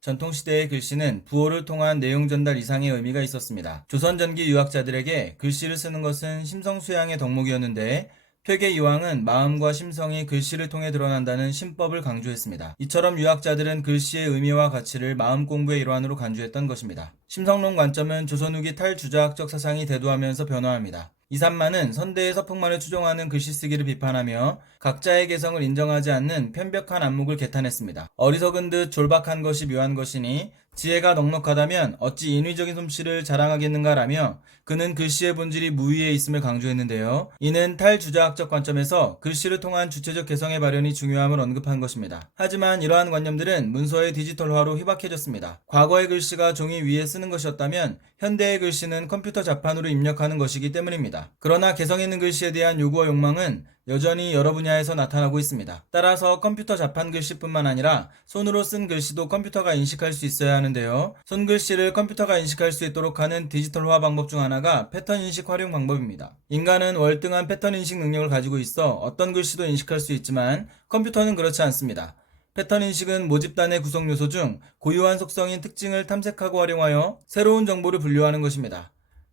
전통시대의 글씨는 부호를 통한 내용 전달 이상의 의미가 있었습니다. 조선 전기 유학자들에게 글씨를 쓰는 것은 심성수양의 덕목이었는데 표계 이황은 마음과 심성이 글씨를 통해 드러난다는 신법을 강조했습니다. 이처럼 유학자들은 글씨의 의미와 가치를 마음 공부의 일환으로 간주했던 것입니다. 심성론 관점은 조선 후기 탈주자학적 사상이 대두하면서 변화합니다. 이산만은 선대의 서풍만을 추종하는 글씨 쓰기를 비판하며 각자의 개성을 인정하지 않는 편벽한 안목을 개탄했습니다. 어리석은 듯 졸박한 것이 묘한 것이니 지혜가 넉넉하다면 어찌 인위적인 솜씨를 자랑하겠는가라며 그는 글씨의 본질이 무위에 있음을 강조했는데요. 이는 탈주자학적 관점에서 글씨를 통한 주체적 개성의 발현이 중요함을 언급한 것입니다. 하지만 이러한 관념들은 문서의 디지털화로 희박해졌습니다. 과거의 글씨가 종이 위에 쓰는 것이었다면 현대의 글씨는 컴퓨터 자판으로 입력하는 것이기 때문입니다. 그러나 개성 있는 글씨에 대한 요구와 욕망은 여전히 여러 분야에서 나타나고 있습니다. 따라서 컴퓨터 자판 글씨뿐만 아니라 손으로 쓴 글씨도 컴퓨터가 인식할 수 있어야 하는데요. 손글씨를 컴퓨터가 인식할 수 있도록 하는 디지털화 방법 중 하나가 패턴 인식 활용 방법입니다. 인간은 월등한 패턴 인식 능력을 가지고 있어 어떤 글씨도 인식할 수 있지만 컴퓨터는 그렇지 않습니다. 패턴 인식은 모집단의 구성 요소 중 고유한 속성인 특징을 탐색하고 활용하여 새로운 정보를 분류하는 것입니다.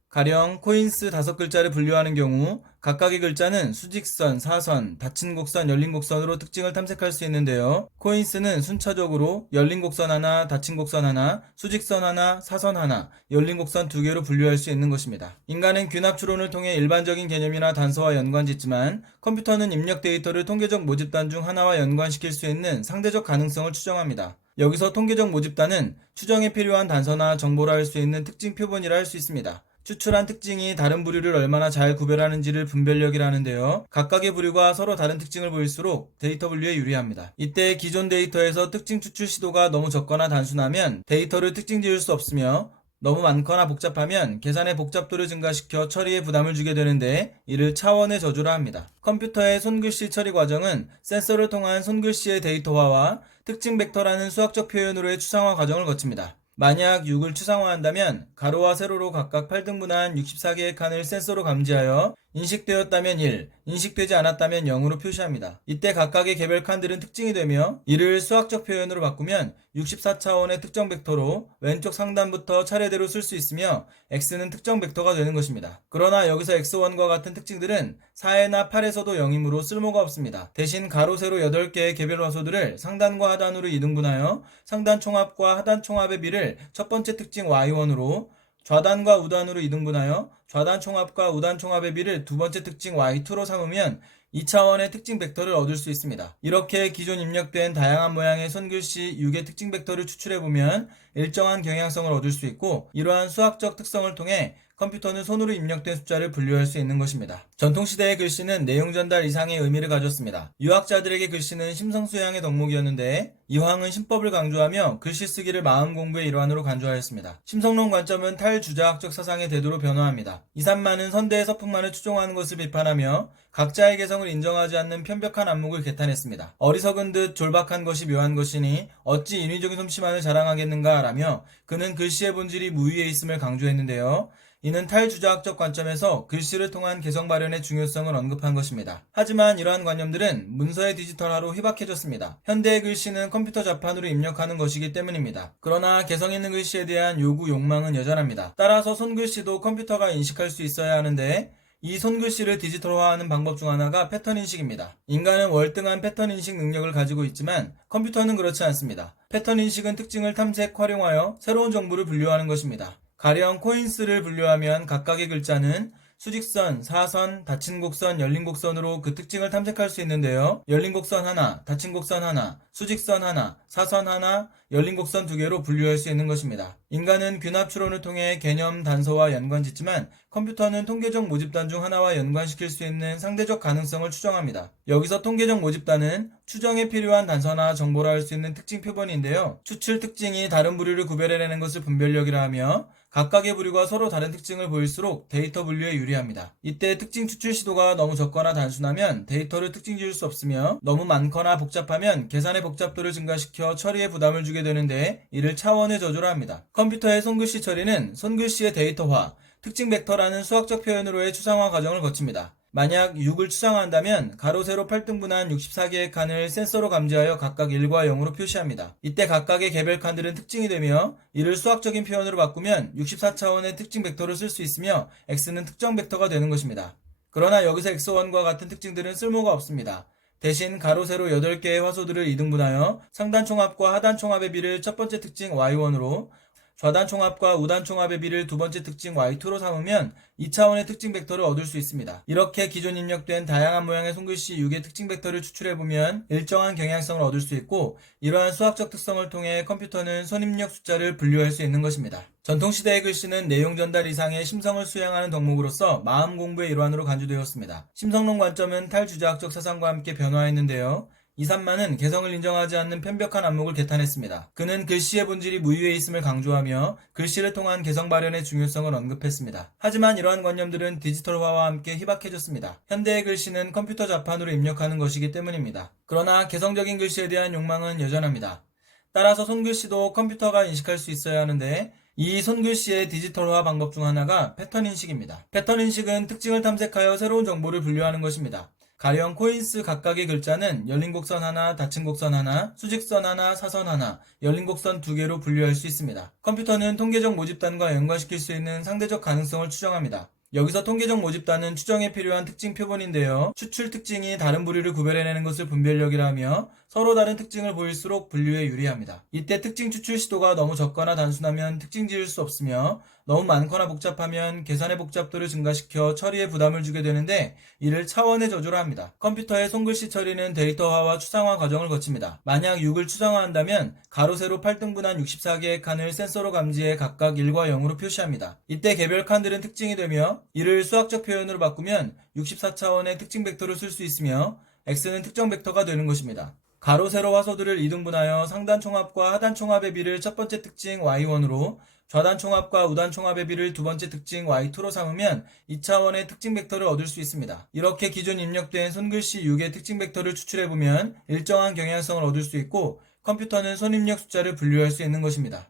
가령 코인스 5글자를 분류하는 경우 각각의 글자는 수직선, 사선, 닫힌 곡선, 열린 곡선으로 특징을 탐색할 수 있는데요. 코인스는 순차적으로 열린 곡선 하나, 닫힌 곡선 하나, 수직선 하나, 사선 하나, 열린 곡선 2개로 분류할 수 있는 것입니다. 인간은 귀납 추론을 통해 일반적인 개념이나 단서와 연관짓지만 컴퓨터는 입력 데이터를 통계적 모집단 중 하나와 연관시킬 수 있는 상대적 가능성을 추정합니다. 여기서 통계적 모집단은 추정에 필요한 단서나 정보라 할 수 있는 특징 표본이라 할 수 있습니다. 추출한 특징이 다른 부류를 얼마나 잘 구별하는지를 분별력이라 하는데요. 각각의 부류가 서로 다른 특징을 보일수록 데이터 분류에 유리합니다. 이때 기존 데이터에서 특징 추출 시도가 너무 적거나 단순하면 데이터를 특징 지을 수 없으며 너무 많거나 복잡하면 계산의 복잡도를 증가시켜 처리에 부담을 주게 되는데 이를 차원의 저주라 합니다. 컴퓨터의 손글씨 처리 과정은 센서를 통한 손글씨의 데이터화와 특징 벡터라는 수학적 표현으로의 추상화 과정을 거칩니다. 만약 6을 추상화한다면 가로와 세로로 각각 8등분한 64개의 칸을 센서로 감지하여 인식되었다면 1, 인식되지 않았다면 0으로 표시합니다. 이때 각각의 개별 칸들은 특징이 되며 이를 수학적 표현으로 바꾸면 64차원의 특정 벡터로 왼쪽 상단부터 차례대로 쓸 수 있으며 x는 특정 벡터가 되는 것입니다. 그러나 여기서 x1과 같은 특징들은 4에나 8에서도 0이므로 쓸모가 없습니다. 대신 가로, 세로 8개의 개별 화소들을 상단과 하단으로 이등분하여 상단 총합과 하단 총합의 비를 첫 번째 특징 y1으로 좌단과 우단으로 이등분하여 좌단 총합과 우단 총합의 비를 두 번째 특징 y2로 삼으면 2차원의 특징 벡터를 얻을 수 있습니다. 이렇게 기존 입력된 다양한 모양의 손글씨 6의 특징 벡터를 추출해보면 일정한 경향성을 얻을 수 있고 이러한 수학적 특성을 통해 컴퓨터는 손으로 입력된 숫자를 분류할 수 있는 것입니다. 전통시대의 글씨는 내용 전달 이상의 의미를 가졌습니다. 유학자들에게 글씨는 심성수양의 덕목이었는데 이황은 신법을 강조하며 글씨 쓰기를 마음 공부의 일환으로 간주하였습니다. 심성론 관점은 탈주자학적 사상의 대두로 변화합니다. 이산만은 선대의 서풍만을 추종하는 것을 비판하며 각자의 개성을 인정하지 않는 편벽한 안목을 개탄했습니다. 어리석은 듯 졸박한 것이 묘한 것이니 어찌 인위적인 솜씨만을 자랑하겠는가 라며 그는 글씨의 본질이 무위에 있음을 강조했는데요. 이는 탈주자학적 관점에서 글씨를 통한 개성 발현의 중요성을 언급한 것입니다. 하지만 이러한 관념들은 문서의 디지털화로 희박해졌습니다. 현대의 글씨는 컴퓨터 자판으로 입력하는 것이기 때문입니다. 그러나 개성 있는 글씨에 대한 요구, 욕망은 여전합니다. 따라서 손글씨도 컴퓨터가 인식할 수 있어야 하는데 이 손글씨를 디지털화하는 방법 중 하나가 패턴 인식입니다. 인간은 월등한 패턴 인식 능력을 가지고 있지만 컴퓨터는 그렇지 않습니다. 패턴 인식은 특징을 탐색, 활용하여 새로운 정보를 분류하는 것입니다. 가령 코인스를 분류하면 각각의 글자는 수직선, 사선, 닫힌 곡선, 열린 곡선으로 그 특징을 탐색할 수 있는데요. 열린 곡선 하나, 닫힌 곡선 하나, 수직선 하나, 사선 하나, 열린 곡선 2개로 분류할 수 있는 것입니다. 인간은 귀납 추론을 통해 개념, 단서와 연관짓지만 컴퓨터는 통계적 모집단 중 하나와 연관시킬 수 있는 상대적 가능성을 추정합니다. 여기서 통계적 모집단은 추정에 필요한 단서나 정보라 할 수 있는 특징 표본인데요. 추출 특징이 다른 부류를 구별해내는 것을 분별력이라 하며 각각의 부류가 서로 다른 특징을 보일수록 데이터 분류에 유리합니다. 이때 특징 추출 시도가 너무 적거나 단순하면 데이터를 특징 지을 수 없으며 너무 많거나 복잡하면 계산의 복잡도를 증가시켜 처리에 부담을 주게 되는데 이를 차원의 저주라 합니다. 컴퓨터의 손글씨 처리는 손글씨의 데이터화, 특징 벡터라는 수학적 표현으로의 추상화 과정을 거칩니다. 만약 6을 추상화한다면 가로 세로 8등분한 64개의 칸을 센서로 감지하여 각각 1과 0으로 표시합니다. 이때 각각의 개별 칸들은 특징이 되며 이를 수학적인 표현으로 바꾸면 64차원의 특징 벡터를 쓸 수 있으며 x는 특정 벡터가 되는 것입니다. 그러나 여기서 x1과 같은 특징들은 쓸모가 없습니다. 대신 가로 세로 8개의 화소들을 2등분하여 상단 총합과 하단 총합의 비를 첫 번째 특징 y1으로 좌단 총합과 우단 총합의 비를 두 번째 특징 y2로 삼으면 2차원의 특징 벡터를 얻을 수 있습니다. 이렇게 기존 입력된 다양한 모양의 손글씨 6의 특징 벡터를 추출해보면 일정한 경향성을 얻을 수 있고 이러한 수학적 특성을 통해 컴퓨터는 손입력 숫자를 분류할 수 있는 것입니다. 전통시대의 글씨는 내용 전달 이상의 심성을 수행하는 덕목으로서 마음 공부의 일환으로 간주되었습니다. 심성론 관점은 탈주자학적 사상과 함께 변화했는데요. 이산만은 개성을 인정하지 않는 편벽한 안목을 개탄했습니다. 그는 글씨의 본질이 무유에 있음을 강조하며 글씨를 통한 개성 발현의 중요성을 언급했습니다. 하지만 이러한 관념들은 디지털화와 함께 희박해졌습니다. 현대의 글씨는 컴퓨터 자판으로 입력하는 것이기 때문입니다. 그러나 개성적인 글씨에 대한 욕망은 여전합니다. 따라서 손글씨도 컴퓨터가 인식할 수 있어야 하는데 이 손글씨의 디지털화 방법 중 하나가 패턴 인식입니다. 패턴 인식은 특징을 탐색하여 새로운 정보를 분류하는 것입니다. 가령 코인스 각각의 글자는 열린 곡선 하나, 닫힌 곡선 하나, 수직선 하나, 사선 하나, 열린 곡선 2개로 분류할 수 있습니다. 컴퓨터는 통계적 모집단과 연관시킬 수 있는 상대적 가능성을 추정합니다. 여기서 통계적 모집단은 추정에 필요한 특징 표본인데요. 추출 특징이 다른 부류를 구별해내는 것을 분별력이라며 서로 다른 특징을 보일수록 분류에 유리합니다. 이때 특징 추출 시도가 너무 적거나 단순하면 특징 지을 수 없으며 너무 많거나 복잡하면 계산의 복잡도를 증가시켜 처리에 부담을 주게 되는데 이를 차원의 저주라 합니다. 컴퓨터의 손글씨 처리는 데이터화와 추상화 과정을 거칩니다. 만약 6을 추상화한다면 가로 세로 8등분한 64개의 칸을 센서로 감지해 각각 1과 0으로 표시합니다. 이때 개별 칸들은 특징이 되며 이를 수학적 표현으로 바꾸면 64차원의 특징 벡터를 쓸 수 있으며 x는 특정 벡터가 되는 것입니다. 가로 세로 화소들을 2등분하여 상단 총합과 하단 총합의 비를 첫 번째 특징 y1으로 좌단 총합과 우단 총합의 비를 두 번째 특징 y2로 삼으면 2차원의 특징 벡터를 얻을 수 있습니다. 이렇게 기존 입력된 손글씨 6의 특징 벡터를 추출해보면 일정한 경향성을 얻을 수 있고 컴퓨터는 손입력 숫자를 분류할 수 있는 것입니다.